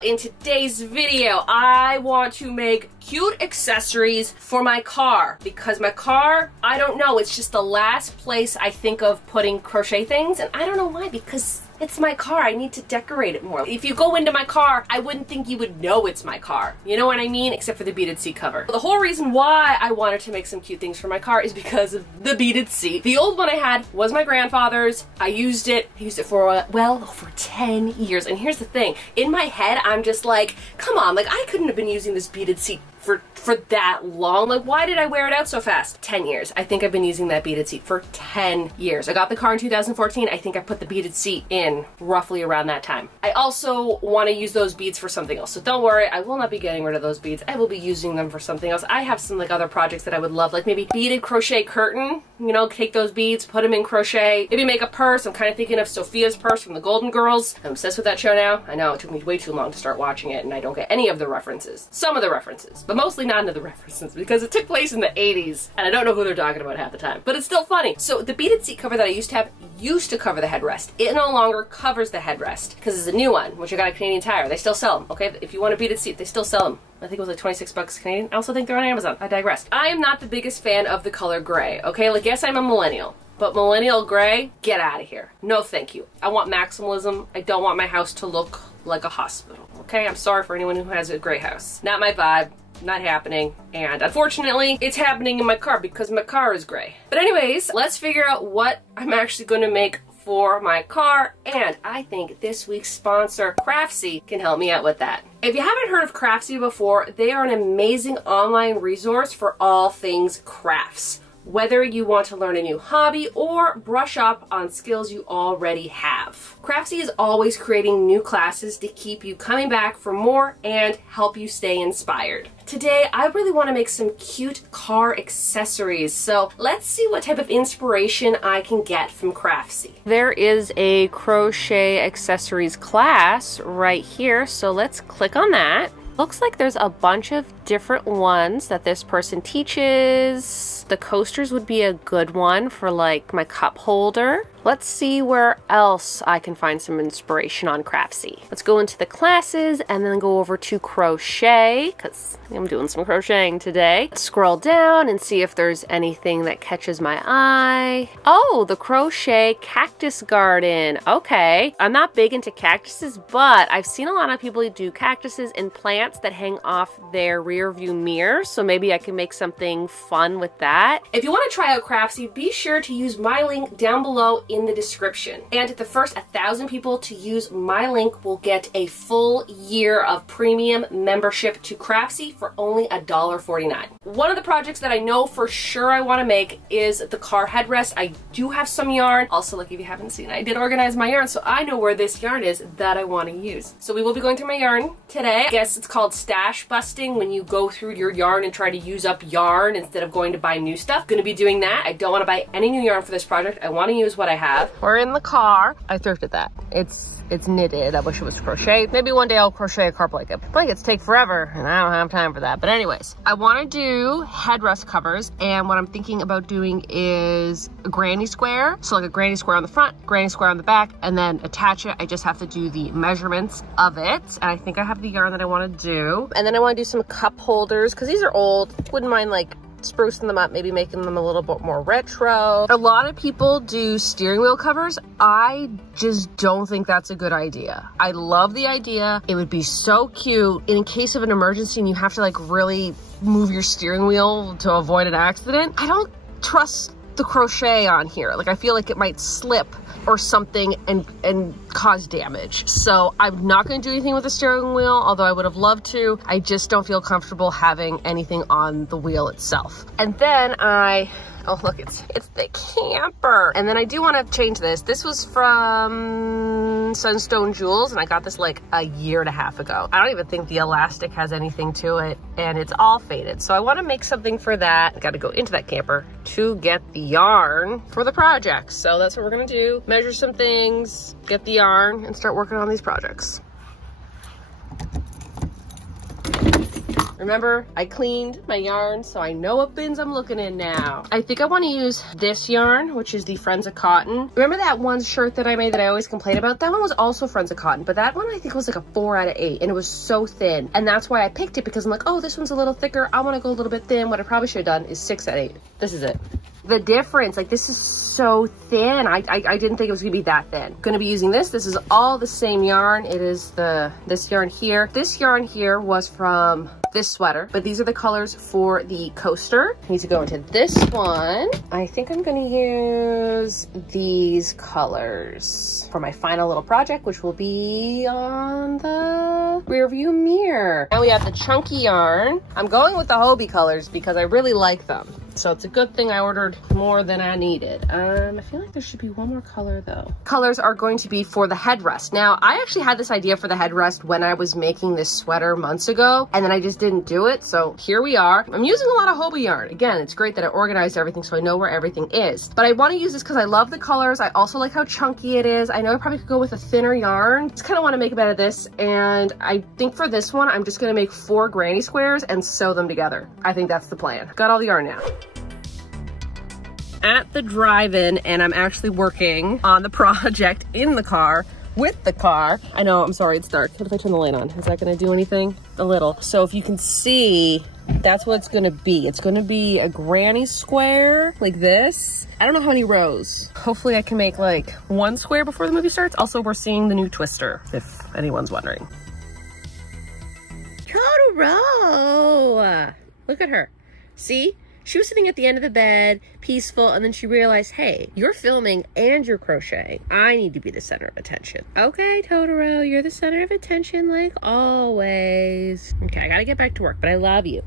In today's video, I want to make cute accessories for my car because my car, I don't know, it's just the last place I think of putting crochet things, and I don't know why, because it's my car. I need to decorate it more. If you go into my car, I wouldn't think you would know it's my car. You know what I mean? Except for the beaded seat cover. The whole reason why I wanted to make some cute things for my car is because of the beaded seat. The old one I had was my grandfather's. I used it for, well, over 10 years. And here's the thing. In my head, I'm just like, come on, like I couldn't have been using this beaded seat for that long. Like, why did I wear it out so fast? 10 years. I think I've been using that beaded seat for 10 years. I got the car in 2014. I think I put the beaded seat in roughly around that time. I also want to use those beads for something else. So don't worry, I will not be getting rid of those beads. I will be using them for something else. I have some like other projects that I would love, like maybe beaded crochet curtain, you know, take those beads, put them in crochet, maybe make a purse. I'm kind of thinking of Sophia's purse from the Golden Girls. I'm obsessed with that show now. I know it took me way too long to start watching it and I don't get any of the references. Some of the references, but mostly none of the references because it took place in the 80s and I don't know who they're talking about half the time, but it's still funny. So the beaded seat cover that I used to have used to cover the headrest. It no longer covers the headrest because it's a new one, which I got at Canadian Tire. They still sell them, okay? If you want a beaded seat, they still sell them. I think it was like 26 bucks Canadian. I also think they're on Amazon. I digress. I am not the biggest fan of the color gray, okay? Like, yes, I'm a millennial, but millennial gray, get out of here. No, thank you. I want maximalism. I don't want my house to look like a hospital, okay? I'm sorry for anyone who has a gray house. Not my vibe. Not happening, and unfortunately it's happening in my car because my car is gray. But anyways, let's figure out what I'm actually going to make for my car, and I think this week's sponsor, Craftsy, can help me out with that. If you haven't heard of Craftsy before, they are an amazing online resource for all things crafts. Whether you want to learn a new hobby or brush up on skills you already have. Craftsy is always creating new classes to keep you coming back for more and help you stay inspired. Today, I really want to make some cute car accessories, so let's see what type of inspiration I can get from Craftsy. There is a crochet accessories class right here, so let's click on that. Looks like there's a bunch of different ones that this person teaches. The coasters would be a good one for like my cup holder. Let's see where else I can find some inspiration on Craftsy. Let's go into the classes and then go over to crochet because I'm doing some crocheting today. Let's scroll down and see if there's anything that catches my eye. Oh, the crochet cactus garden. Okay. I'm not big into cactuses, but I've seen a lot of people do cactuses and plants that hang off their rear view mirror. So maybe I can make something fun with that. If you want to try out Craftsy, be sure to use my link down below in the description. And the first 1,000 people to use my link will get a full year of premium membership to Craftsy for only $1.49. One of the projects that I know for sure I want to make is the car headrest. I do have some yarn. Also, like if you haven't seen, I did organize my yarn, so I know where this yarn is that I want to use. So we will be going through my yarn today. I guess it's called stash busting when you go through your yarn and try to use up yarn instead of going to buy new stuff. Gonna be doing that. I don't want to buy any new yarn for this project. I want to use what I have. We're in the car. I thrifted that. It's knitted. I wish it was crocheted. Maybe one day I'll crochet a car blanket. Blankets take forever and I don't have time for that. But anyways, I want to do headrest covers, and what I'm thinking about doing is a granny square. So like a granny square on the front, granny square on the back, and then attach it. I just have to do the measurements of it. And I think I have the yarn that I want to do. And then I want to do some cup holders because these are old. Wouldn't mind like sprucing them up, maybe making them a little bit more retro. A lot of people do steering wheel covers. I just don't think that's a good idea. I love the idea. It would be so cute in case of an emergency and you have to like really move your steering wheel to avoid an accident. I don't trust the crochet on here. Like I feel like it might slip or something and cause damage. So I'm not going to do anything with the steering wheel, although I would have loved to. I just don't feel comfortable having anything on the wheel itself. And then oh look, it's the camper. And then I do want to change this. This was from Sunstone Jewels and I got this like a year and a half ago. I don't even think the elastic has anything to it and it's all faded. So I want to make something for that. I got to go into that camper to get the yarn for the project. So that's what we're going to do. Measure some things, get the yarn, and start working on these projects. Remember, I cleaned my yarn, so I know what bins I'm looking in now. I think I want to use this yarn, which is the Friends of Cotton. Remember that one shirt that I made that I always complain about? That one was also Friends of Cotton, but that one I think was like a 4 out of 8, and it was so thin. And that's why I picked it, because I'm like, oh, this one's a little thicker. I want to go a little bit thin. What I probably should have done is 6 out of 8. This is it. The difference, like this is so thin. I didn't think it was gonna be that thin. I'm gonna be using this. This is all the same yarn. It is this yarn here. This yarn here was from this sweater, but these are the colors for the coaster. I need to go into this one. I think I'm gonna use these colors for my final little project, which will be on the rear view mirror. Now we have the chunky yarn. I'm going with the Hobie colors because I really like them. So it's a good thing I ordered more than I needed. I feel like there should be one more color though. Colors are going to be for the headrest. Now, I actually had this idea for the headrest when I was making this sweater months ago, and then I just didn't do it. So here we are. I'm using a lot of Hobie yarn. Again, it's great that I organized everything so I know where everything is. But I want to use this because I love the colors. I also like how chunky it is. I know I probably could go with a thinner yarn. Just kind of want to make a bit of this. And I think for this one, I'm just going to make 4 granny squares and sew them together. I think that's the plan. Got all the yarn now. At the drive-in, and I'm actually working on the project in the car with the car. I know, I'm sorry, it's dark. What if I turn the light on? Is that gonna do anything? A little. So if you can see, that's what it's gonna be. It's gonna be a granny square like this. I don't know how many rows. Hopefully I can make like 1 square before the movie starts. Also, we're seeing the new Twister, if anyone's wondering. Totoro! Look at her. See? She was sitting at the end of the bed, peaceful, and then she realized, hey, you're filming and you're crocheting. I need to be the center of attention. Okay, Totoro, you're the center of attention like always. Okay, I gotta get back to work, but I love you.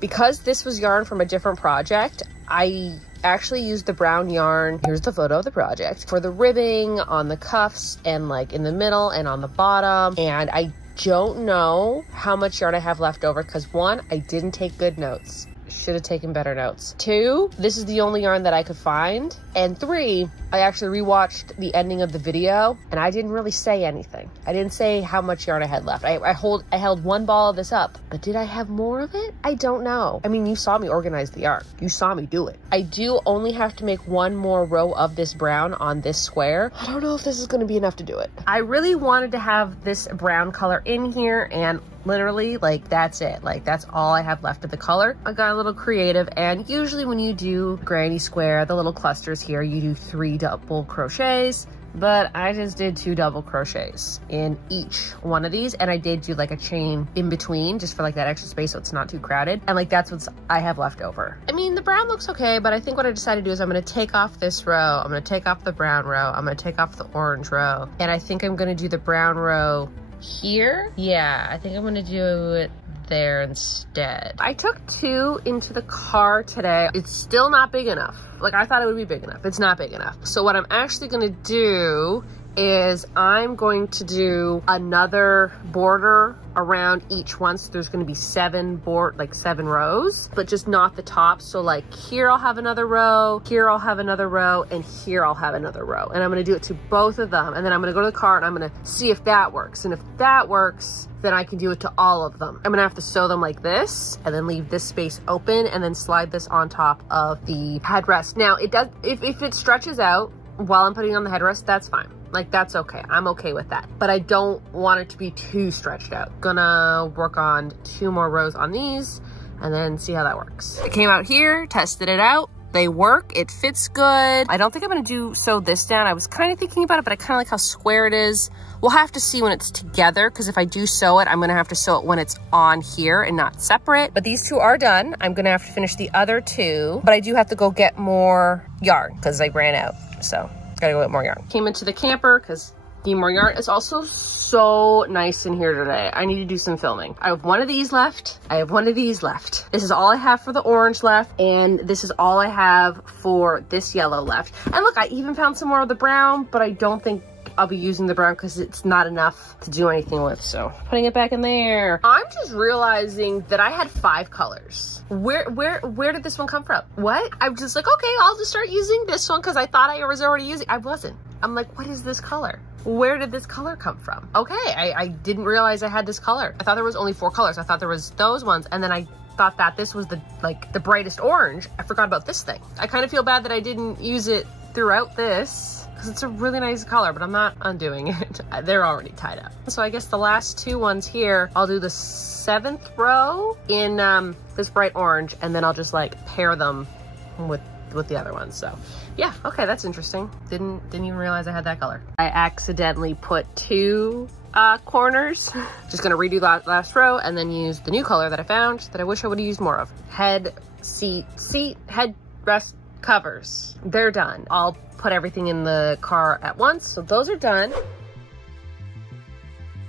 Because this was yarn from a different project, I actually used the brown yarn. Here's the photo of the project for the ribbing on the cuffs and like in the middle and on the bottom. And I don't know how much yarn I have left over because 1, I didn't take good notes. Should have taken better notes. 2, this is the only yarn that I could find. And 3, I actually rewatched the ending of the video and I didn't really say anything. I didn't say how much yarn I had left. I held 1 ball of this up, but did I have more of it? I don't know. I mean, you saw me organize the yarn. You saw me do it. I do only have to make 1 more row of this brown on this square. I don't know if this is going to be enough to do it. I really wanted to have this brown color in here, and literally, like, that's it. Like, that's all I have left of the color. I got a little creative, and usually when you do granny square, the little clusters here, you do 3 double crochets, but I just did 2 double crochets in each one of these, and I did do like a chain in between just for like that extra space so it's not too crowded, and like that's what I have left over. I mean, the brown looks okay, but I think what I decided to do is I'm going to take off this row, I'm going to take off the brown row, I'm going to take off the orange row, and I think I'm going to do the brown row here. Yeah, I think I'm going to do it there instead. I took 2 into the car today. It's still not big enough. Like, I thought it would be big enough. It's not big enough. So what I'm actually gonna do is I'm going to do another border around each one. So there's going to be 7 rows, but just not the top. So like here I'll have another row, here I'll have another row, and here I'll have another row. And I'm going to do it to both of them. And then I'm going to go to the cart and I'm going to see if that works. And if that works, then I can do it to all of them. I'm gonna have to sew them like this and then leave this space open and then slide this on top of the headrest. Now it does, if it stretches out while I'm putting on the headrest, that's fine. Like, that's okay. I'm okay with that. But I don't want it to be too stretched out. Gonna work on 2 more rows on these and then see how that works. I came out here, tested it out. They work, it fits good. I don't think I'm gonna sew this down. I was kind of thinking about it, but I kind of like how square it is. We'll have to see when it's together, because if I do sew it, I'm gonna have to sew it when it's on here and not separate. But these 2 are done. I'm gonna have to finish the other 2, but I do have to go get more yarn because I ran out. So gotta go get more yarn. Came into the camper because need more yarn. It's also so nice in here today. I need to do some filming. I have 1 of these left. I have 1 of these left. This is all I have for the orange left, and this is all I have for this yellow left. And look, I even found some more of the brown, but I don't think I'll be using the brown because it's not enough to do anything with. So putting it back in there. I'm just realizing that I had 5 colors. Where did this one come from? What? I'm just like, okay, I'll just start using this one because I thought I was already using. I wasn't. I'm like, what is this color? Where did this color come from? Okay, I didn't realize I had this color. I thought there was only 4 colors. I thought there was those ones, and then I thought that this was the brightest orange. I forgot about this thing. I kind of feel bad that I didn't use it throughout this because it's a really nice color, but I'm not undoing it. They're already tied up. So I guess the last 2 ones here, I'll do the 7th row in this bright orange, and then I'll just like pair them with the other ones. So yeah, okay, that's interesting. Didn't even realize I had that color. I accidentally put 2 corners. Just gonna redo that last row and then use the new color that I found that I wish I would have used more of. Head rest covers. They're done. I'll put everything in the car at once. So those are done.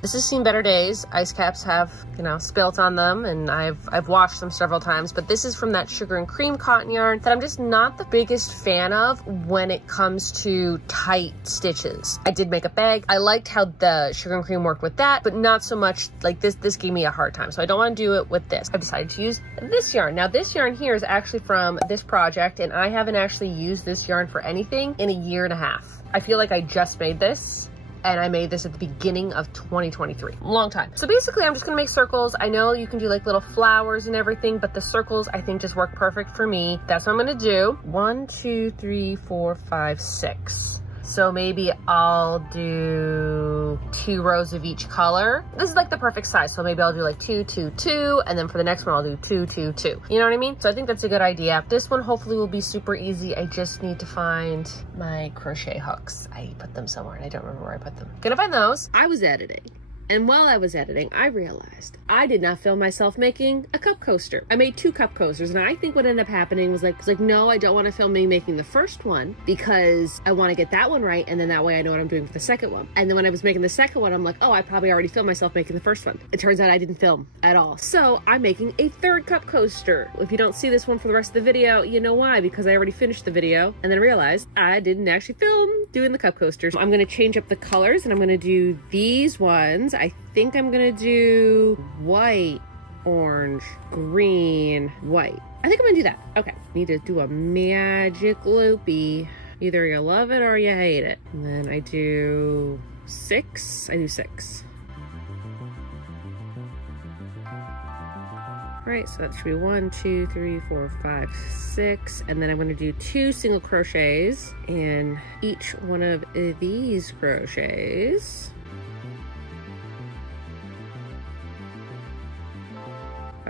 This has seen better days. Ice caps have, you know, spilt on them, and I've washed them several times, but this is from that sugar and cream cotton yarn that I'm just not the biggest fan of when it comes to tight stitches. I did make a bag. I liked how the sugar and cream worked with that, but not so much like this. This gave me a hard time, so I don't want to do it with this. I've decided to use this yarn. Now this yarn here is actually from this project, and I haven't actually used this yarn for anything in a year and a half. I feel like I just made this. And I made this at the beginning of 2023. Long time. So basically I'm just gonna make circles. I know you can do like little flowers and everything, but the circles I think just work perfect for me. That's what I'm gonna do. 1, 2, 3, 4, 5, 6. So maybe I'll do 2 rows of each color. This is like the perfect size. So maybe I'll do like 2, 2, 2. And then for the next one, I'll do 2, 2, 2. You know what I mean? So I think that's a good idea. This one hopefully will be super easy. I just need to find my crochet hooks. I put them somewhere and I don't remember where I put them. Gonna find those. I was editing. And while I was editing, I realized I did not film myself making a cup coaster. I made 2 cup coasters, and I think what ended up happening was like, no, I don't want to film me making the first one because I want to get that one right, and then that way I know what I'm doing for the second one. And then when I was making the second one, I'm like, oh, I probably already filmed myself making the first one. It turns out I didn't film at all. So I'm making a 3rd cup coaster. If you don't see this one for the rest of the video, you know why, because I already finished the video and then realized I didn't actually film doing the cup coasters. I'm going to change up the colors, and I'm going to do these ones. I think I'm gonna do white, orange, green, white. I think I'm gonna do that. Okay, need to do a magic loopy. Either you love it or you hate it. And then I do 6. I do 6. All right, so that should be 1, 2, 3, 4, 5, 6. And then I'm gonna do 2 single crochets in each one of these crochets.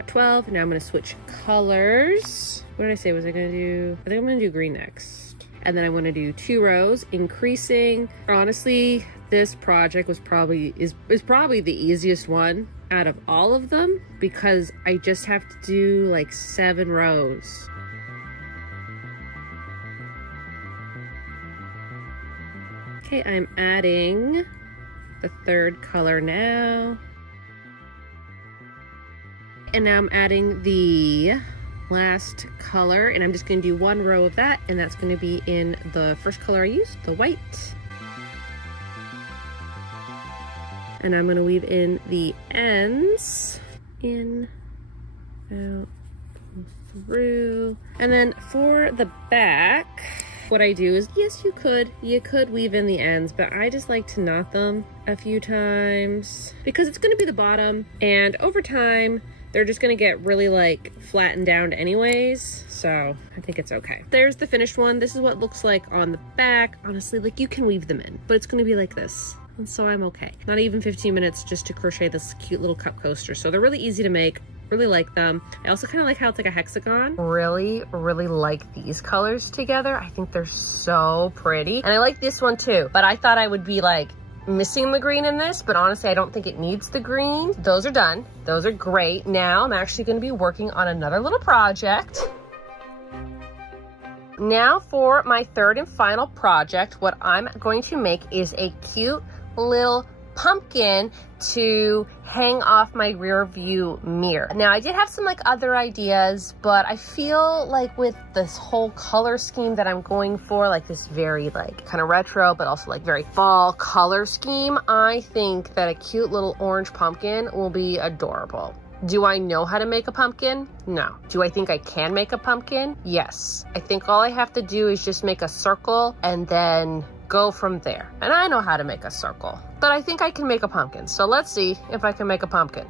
12. Now I'm going to switch colors. What did I say was I going to do? I think I'm going to do green next. And then I want to do 2 rows, increasing. Honestly, this project was probably is probably the easiest one out of all of them because I just have to do like 7 rows. Okay, I'm adding the 3rd color now. And now I'm adding the last color, and I'm just going to do 1 row of that, and that's going to be in the first color I used, the white. And I'm going to weave in the ends, in, out, through. And then for the back, what I do is, yes, you could weave in the ends, but I just like to knot them a few times because it's going to be the bottom, and over time, they're just gonna get really like flattened down anyways, so I think it's okay. There's the finished one. This is what it looks like on the back. Honestly, like you can weave them in, but it's gonna be like this. And so I'm okay. Not even 15 minutes just to crochet this cute little cup coaster. So they're really easy to make. Really like them. I also kind of like how it's like a hexagon. Really like these colors together. I think they're so pretty. And I like this one too, but I thought I would be like missing the green in this, but honestly I don't think it needs the green. Those are done. Those are great. Now I'm actually going to be working on another little project. Now for my 3rd and final project, what I'm going to make is a cute little pumpkin to hang off my rear view mirror. Now I did have some like other ideas, but I feel like with this whole color scheme that I'm going for, like this very like kind of retro, but also like very fall color scheme, I think that a cute little orange pumpkin will be adorable. Do I know how to make a pumpkin? No. Do I think I can make a pumpkin? Yes. I think all I have to do is just make a circle and then go from there. And I know how to make a circle, but I think I can make a pumpkin. So let's see if I can make a pumpkin.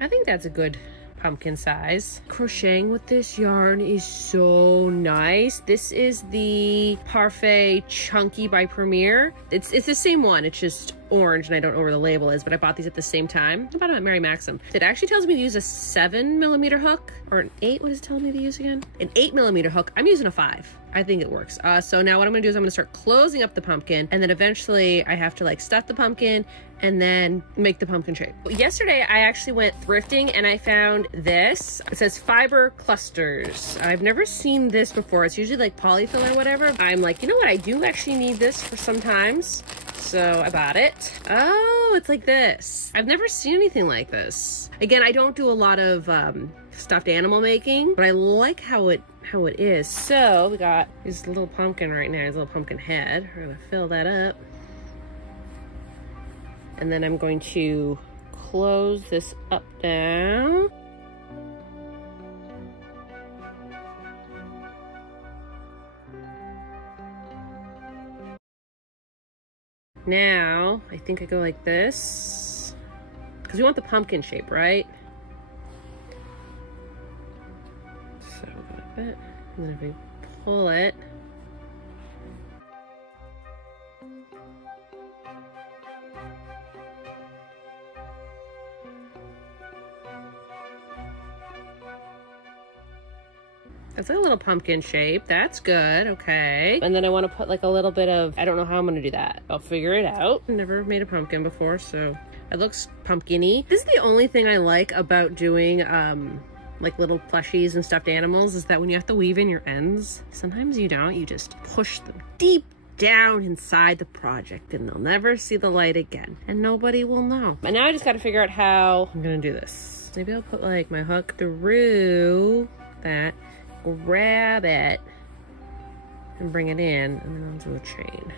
I think that's a good pumpkin size. Crocheting with this yarn is so nice. This is the Parfait Chunky by Premier. It's the same one, it's just orange and I don't know where the label is, but I bought these at the same time. I bought them at Mary Maxim. It actually tells me to use a 7mm hook or an 8. What does it tell me to use again? An 8mm hook. I'm using a 5. I think it works. So now what I'm gonna do is I'm gonna start closing up the pumpkin, and then eventually I have to like stuff the pumpkin and then make the pumpkin shape. Yesterday I actually went thrifting and I found this. It says fiber clusters. I've never seen this before. It's usually like polyfill or whatever. I'm like, you know what? I do actually need this for sometimes. So I bought it. Oh, it's like this. I've never seen anything like this. Again, I don't do a lot of stuffed animal making, but I like how it is. So we got this little pumpkin right now, his little pumpkin head. We're gonna fill that up. And then I'm going to close this up down. Now, I think I go like this, because we want the pumpkin shape, right? So we'll go like that, and then if we pull it, that's like a little pumpkin shape. That's good, okay. And then I want to put like a little bit of, I don't know how I'm gonna do that. I'll figure it out. I've never made a pumpkin before, so it looks pumpkin-y. This is the only thing I like about doing like little plushies and stuffed animals, is that when you have to weave in your ends, sometimes you don't, you just push them deep down inside the project and they'll never see the light again and nobody will know. And now I just got to figure out how I'm gonna do this. Maybe I'll put like my hook through that, grab it and bring it in, and then I'll do a chain.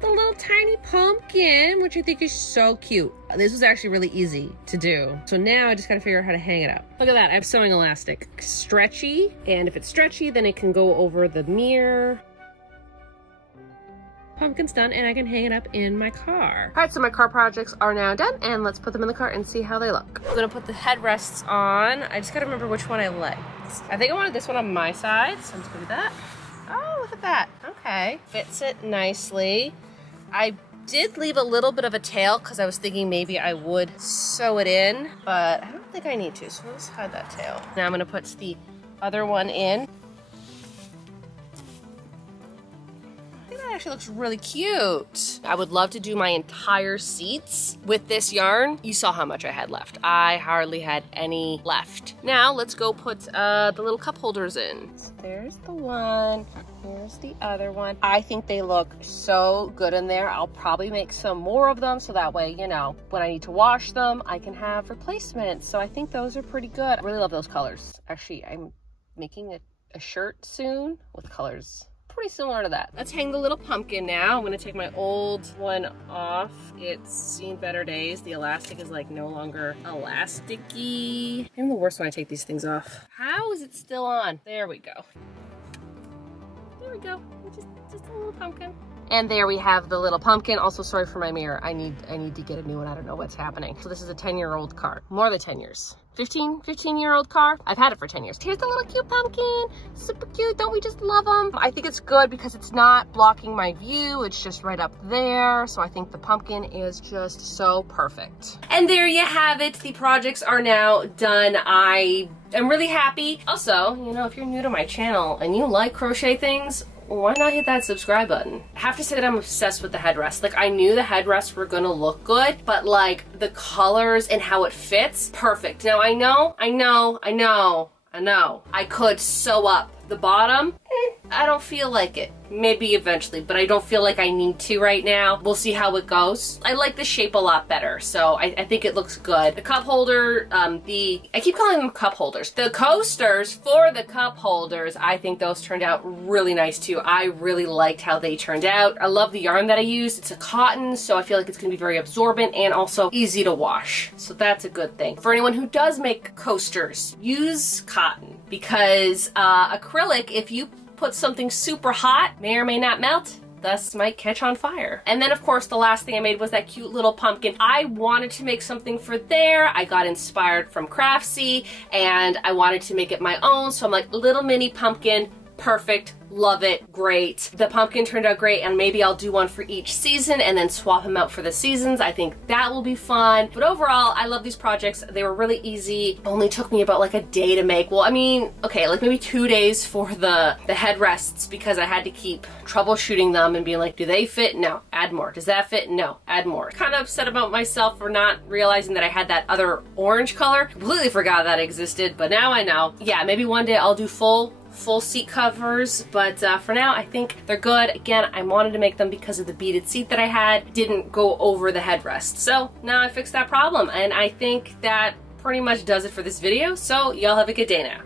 The little tiny pumpkin, which I think is so cute. This was actually really easy to do. So now I just gotta figure out how to hang it up. Look at that, I have sewing elastic. Stretchy, and if it's stretchy, then it can go over the mirror. Pumpkin's done, and I can hang it up in my car. All right, so my car projects are now done, and let's put them in the car and see how they look. I'm gonna put the headrests on. I just gotta remember which one I liked. I think I wanted this one on my side, so I'm just gonna do that. Oh, look at that, okay. Fits it nicely. I did leave a little bit of a tail because I was thinking maybe I would sew it in, but I don't think I need to, so let's hide that tail. Now I'm gonna put the other one in. I think that actually looks really cute. I would love to do my entire seats with this yarn. You saw how much I had left. I hardly had any left. Now let's go put the little cup holders in. So there's the one. Here's the other one. I think they look so good in there. I'll probably make some more of them so that way, you know, when I need to wash them, I can have replacements. So I think those are pretty good. I really love those colors. Actually, I'm making a shirt soon with colors pretty similar to that. Let's hang the little pumpkin now. I'm gonna take my old one off. It's seen better days. The elastic is like no longer elasticy. I'm the worst when I take these things off. How is it still on? There we go. There we go. Just a little pumpkin. And there we have the little pumpkin. Also, sorry for my mirror. I need to get a new one. I don't know what's happening. So this is a 10-year-old car. More than 10 years. 15-year-old car. I've had it for 10 years. Here's the little cute pumpkin. Super cute. Don't we just love them? I think it's good because it's not blocking my view. It's just right up there. So I think the pumpkin is just so perfect. And there you have it. The projects are now done. I am really happy. Also, you know, if you're new to my channel and you like crochet things, why not hit that subscribe button? I have to say that I'm obsessed with the headrest. Like, I knew the headrests were gonna look good, but like the colors and how it fits, perfect. Now I know, I could sew up the bottom. I don't feel like it. Maybe eventually, but I don't feel like I need to right now. We'll see how it goes. I like the shape a lot better, so I think it looks good. The cup holder, I keep calling them cup holders. The coasters for the cup holders, I think those turned out really nice too. I really liked how they turned out. I love the yarn that I used. It's a cotton, so I feel like it's gonna be very absorbent and also easy to wash. So that's a good thing. For anyone who does make coasters, use cotton because acrylic, if you put something super hot, may or may not melt, thus might catch on fire. And then of course the last thing I made was that cute little pumpkin. I wanted to make something for there. I got inspired from Craftsy and I wanted to make it my own, so I'm like, little mini pumpkin, perfect, love it, great. The pumpkin turned out great, and maybe I'll do one for each season and then swap them out for the seasons. I think that will be fun. But overall, I love these projects. They were really easy. Only took me about like a day to make. Well, I mean, okay, like maybe 2 days for the headrests because I had to keep troubleshooting them and being like, do they fit? No, add more. Does that fit? No, add more. Kind of upset about myself for not realizing that I had that other orange color. Completely forgot that existed, but now I know. Yeah, maybe one day I'll do full seat covers, but for now I think they're good. Again, I wanted to make them because of the beaded seat that I had. Didn't go over the headrest. So now I fixed that problem, and I think that pretty much does it for this video. So y'all have a good day now.